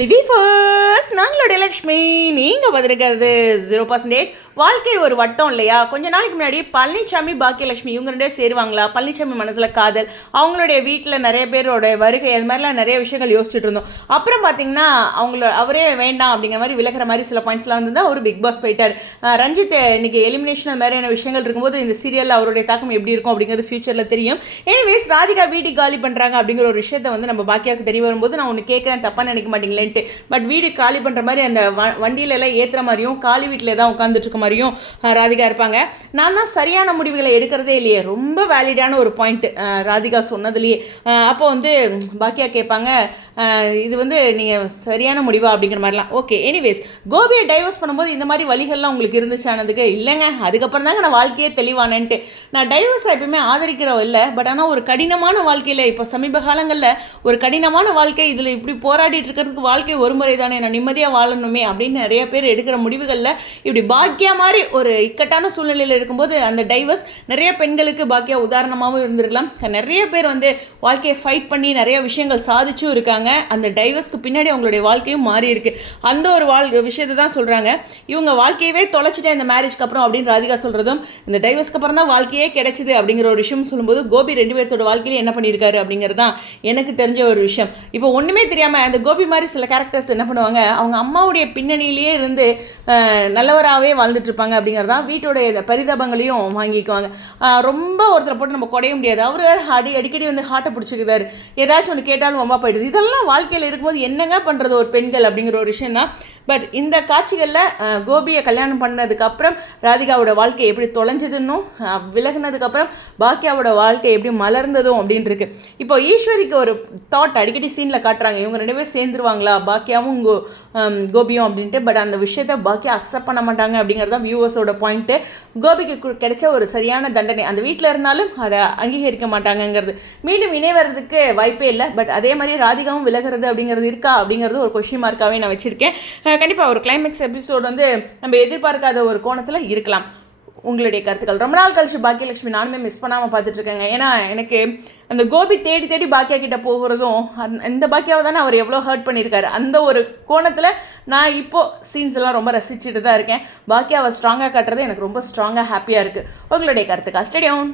லிவிஃபர்ஸ் நாங்களோட லக்ஷ்மி நீங்கள் பதிருக்கிறது 0%. வாழ்க்கை ஒரு வட்டம் இல்லையா? கொஞ்ச நாளைக்கு முன்னாடி பழனிசாமி பாக்கியலட்சுமி இவங்க ரெண்டே சேருவாங்களா? பழனிசாமி மனசில் காதல், அவங்களுடைய வீட்டில் நிறைய பேரோட வருகை, அது மாதிரிலாம் நிறைய விஷயங்கள் யோசிச்சுட்டு இருந்தோம். அப்புறம் பார்த்தீங்கன்னா அவரே வேண்டாம் அப்படிங்கிற மாதிரி விலகிற மாதிரி சில பாயிண்ட்ஸ்லாம் வந்து தான் அவர் பிக் பாஸ் போயிட்டார். ரஞ்சித் இன்னைக்கு எலிமினேஷன் அந்த மாதிரியான விஷயங்கள் இருக்கும்போது இந்த சீரியலில் அவருடைய தாக்கம் எப்படி இருக்கும் அப்படிங்கிறது ஃபியூச்சரில் தெரியும். எனிவேஸ் ராதிகா வீடு காலி பண்ணுறாங்க அப்படிங்கிற ஒரு விஷயத்தை வந்து நம்ம பாக்கியாவுக்கு தெரிய வரும்போது நான் ஒன்று கேட்குறேன், தப்பாக நினைக்க மாட்டீங்களேன்ட்டு. பட் வீடு காலி பண்ணுற மாதிரி அந்த வண்டியிலலாம் ஏற்றுற மாதிரியும் காலி வீட்டில் தான் உட்காந்துட்டு இருக்க மாதிரியும் ராதிகா இருப்பாங்க. நான் தான் சரியான முடிவுகளை எடுக்கிறதே இல்லையே, ரொம்ப வேலிடான ஒரு பாயிண்ட் ராதிகா சொன்னதுலேயே. அப்போ வந்து பாக்கியா கேட்பாங்க, இது வந்து நீங்கள் சரியான முடிவா அப்படிங்கிற மாதிரிலாம். ஓகே, எனிவேஸ் கோபியை டைவர்ஸ் பண்ணும்போது இந்த மாதிரி வழிகள்லாம் உங்களுக்கு இருந்துச்சானதுக்கு இல்லைங்க. அதுக்கப்புறம் தாங்க நான் வாழ்க்கையே தெளிவானேன்ட்டு. நான் டைவர்ஸை எப்பவுமே ஆதரிக்கிறோம் இல்லை, பட் ஆனால் ஒரு கடினமான வாழ்க்கையில் இப்போ சமீப காலங்களில் ஒரு கடினமான வாழ்க்கை, இதில் இப்படி போராடிட்டு இருக்கிறதுக்கு வாழ்க்கை ஒரு முறை தானே, நான் நிம்மதியாக வாழணுமே அப்படின்னு நிறைய பேர் எடுக்கிற முடிவுகளில் இப்படி பாக்கியா மாதிரி ஒரு இக்கட்டான சூழ்நிலையில் இருக்கும்போது அந்த டைவர்ஸ் நிறைய பெண்களுக்கு பாக்கியா உதாரணமாகவும் இருந்திருக்கலாம். நிறைய பேர் வந்து வாழ்க்கையை ஃபைட் பண்ணி நிறைய விஷயங்கள் சாதிச்சும் இருக்காங்க. அந்த டைவர்ஸ்க்கு பின்னாடி அவங்களுடைய வாழ்க்கையும் மாறி இருக்கு. அந்த ஒரு விஷயத்தை தான் சொல்றாங்க. இவங்க வாழ்க்கையவே தொலைச்சிட்டேன் இந்த மேரேஜ்க்கு அப்புறம் அப்படின்னு ராதிகா சொல்றதும், இந்த டைவர்ஸ்க்கு அப்புறம் தான் வாழ்க்கையே கிடைச்சது அப்படிங்கிற ஒரு விஷயம் சொல்லும்போது கோபி ரெண்டு பேர்த்தோட வாழ்க்கையில என்ன பண்ணியிருக்காரு அப்படிங்கிறது தான் எனக்கு தெரிஞ்ச ஒரு விஷயம். இப்போ ஒண்ணுமே தெரியாம அந்த கோபி மாதிரி சில கேரக்டர்ஸ் என்ன பண்ணுவாங்க, அவங்க அம்மாவுடைய பின்னணியிலேயே இருந்து நல்லவராகவே வாழ்ந்துட்டு இருப்பாங்க அப்படிங்கிறதான் வீட்டோடைய பரிதாபங்களையும் வாங்கிக்குவாங்க. ரொம்ப ஒருத்தரை போட்டு நம்ம குறைய முடியாது. அவர் அடிக்கடி வந்து ஹார்ட்டை பிடிச்சிக்கிறாரு, ஏதாச்சும் ஒன்று கேட்டாலும் ரொம்ப போயிடுது. இதெல்லாம் வாழ்க்கையில் இருக்கும்போது என்னங்க பண்ணுறது ஒரு பெண்கள் அப்படிங்கிற ஒரு விஷயம் தான். பட் இந்த காட்சிகளில் கோபியை கல்யாணம் பண்ணதுக்கப்புறம் ராதிகாவோட வாழ்க்கை எப்படி தொலைஞ்சதுன்னும், விலகினதுக்கப்புறம் பாக்கியாவோட வாழ்க்கை எப்படி மலர்ந்ததும் அப்படின்னு இருக்கு. இப்போ ஈஸ்வரிக்கு ஒரு தாட் அடிக்கடி சீனில் காட்டுறாங்க, இவங்க ரெண்டு பேரும் சேர்ந்துருவாங்களா பாக்கியாவும் கோபியும் அப்படின்ட்டு. பட் அந்த விஷயத்தை பாக்கியா அக்செப்ட் பண்ண மாட்டாங்க அப்படிங்கிறது தான் வியூவர்ஸோட பாயிண்ட்டு. கோபிக்கு கிடைச்ச ஒரு சரியான தண்டனை, அந்த வீட்டில் இருந்தாலும் அதை அங்கீகரிக்க மாட்டாங்கங்கிறது. மீண்டும் இணைவதுக்கு வாய்ப்பே இல்லை. பட் அதே மாதிரி ராதிகாவும் விலகிறது அப்படிங்கிறது இருக்கா அப்படிங்கிறது ஒரு கொஸ்டின் மார்க்காகவே நான் வச்சுருக்கேன். கண்டிப்பாக ஒரு கிளைமேக்ஸ் எபிசோட் வந்து நம்ம எதிர்பார்க்காத ஒரு கோணத்தில் இருக்கலாம். உங்களுடைய கருத்துக்கள். ரொம்ப நாள் கழிச்சு பாக்கியலட்சுமி நானுமே மிஸ் பண்ணாமல் பார்த்துட்ருக்கேங்க. ஏன்னா எனக்கு அந்த கோபி தேடி தேடி பாக்கியா கிட்ட போகிறதும், இந்த பாக்கியாவை தானே அவர் எவ்வளோ ஹர்ட் பண்ணியிருக்காரு, அந்த ஒரு கோணத்தில் நான் இப்போது சீன்ஸ் எல்லாம் ரொம்ப ரசிச்சுட்டு தான் இருக்கேன். பாக்கியாவை ஸ்ட்ராங்காக காட்டுறது எனக்கு ரொம்ப ஸ்ட்ராங்காக ஹாப்பியாக இருக்குது. உங்களுடைய கருத்துக்கள். ஸ்டேடியம்.